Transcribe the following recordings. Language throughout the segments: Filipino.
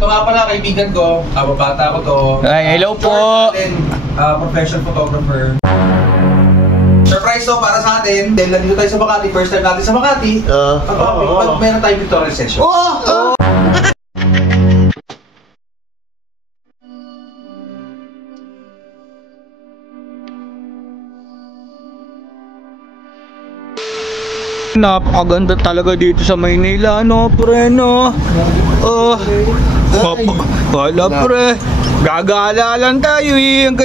Ito nga pala, kaibigan ko. Kababata ko to. Ay, hello po. Professional photographer. Surprise to para sa atin. Dahil nandito tayo sa Makati. First time natin sa Makati. Pag meron tayong pictorial session. Napakaganda talaga dito sa Maynila, no, pre, no? Wala, pre. Gagala lang tayo, eh. Ang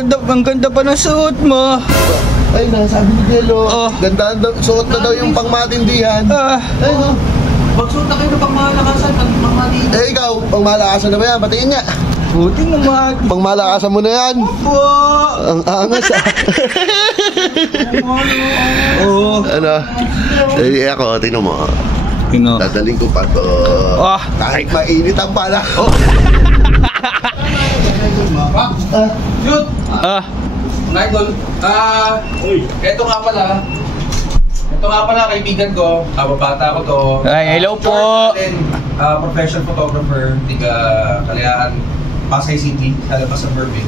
ganda pa ng suot mo. Ay, nasabi ni Gelo. Ganda, suot na daw yung pangmatindihan. Magsuot na kayo ng pangmalakasan. Eh, ikaw, pangmalakasan na ba yan? Patingin nga. Buti naman. Pangmalakasan mo na yan. Ang angas, ah. Ano? Eh, ako, tingnan mo. Dadaling ko pa to. Kahit mainit ang pala. Shoot! Idol, ito nga pala, kaibigan ko. Kababata ko to. Ay, hello po. Professional photographer. Tiga Kalayaan, Pasay City, sa labas ng Burbank.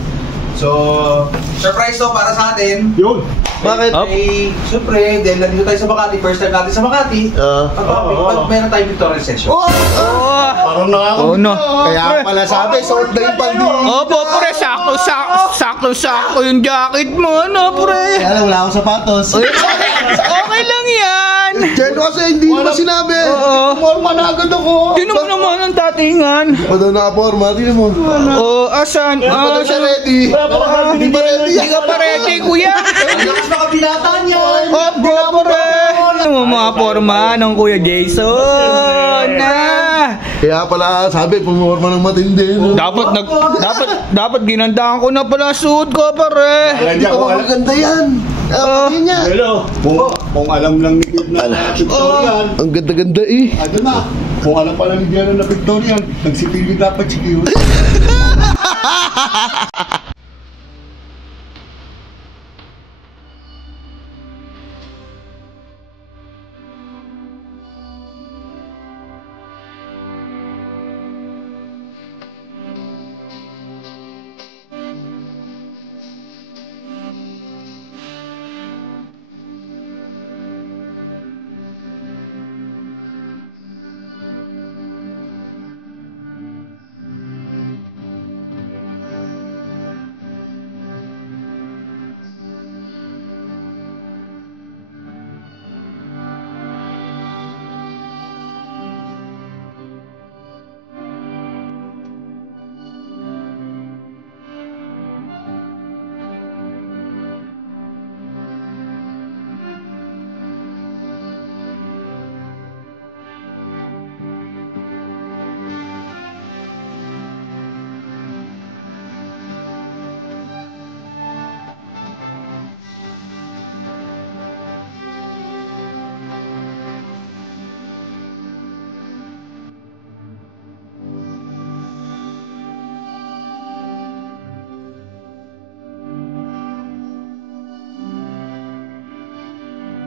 So, surprise to para sa atin. Yun. Bakit? Eh, siyempre, dahil nandito tayo sa Makati. First time natin sa Makati. Pag meron tayong pictorial session. Parang nakakabit. no. Kaya pala sabi, suot na yung pandi. Opo, pre, sakto yung jacket mo, no, pre? Kaya lang, wala akong sapatos. Okay lang yan. Diyan kasi hindi naman sinabi. Forma na agad ako. Tinan mo naman ang datingan. Ano na forma? Tinan mo. Asan? Hindi pa daw siya ready. Hindi pa ready. Hindi ka pa ready, kuya. Ang lakas na kabinatan yan! Opo, pre. Ano mo mga forma ng Kuya Jason? Kaya pala sabi, pumorma ng matindi. Dapat ginandaan ko na pala suit ko, pare. Hindi pa maganda yan. Pati niya. Hello, kung alam lang ni Gil na pictorial. Ang ganda-ganda eh. Ano na? Kung alam pala ni Gil na pictorial, nagsipili dapat si Gil.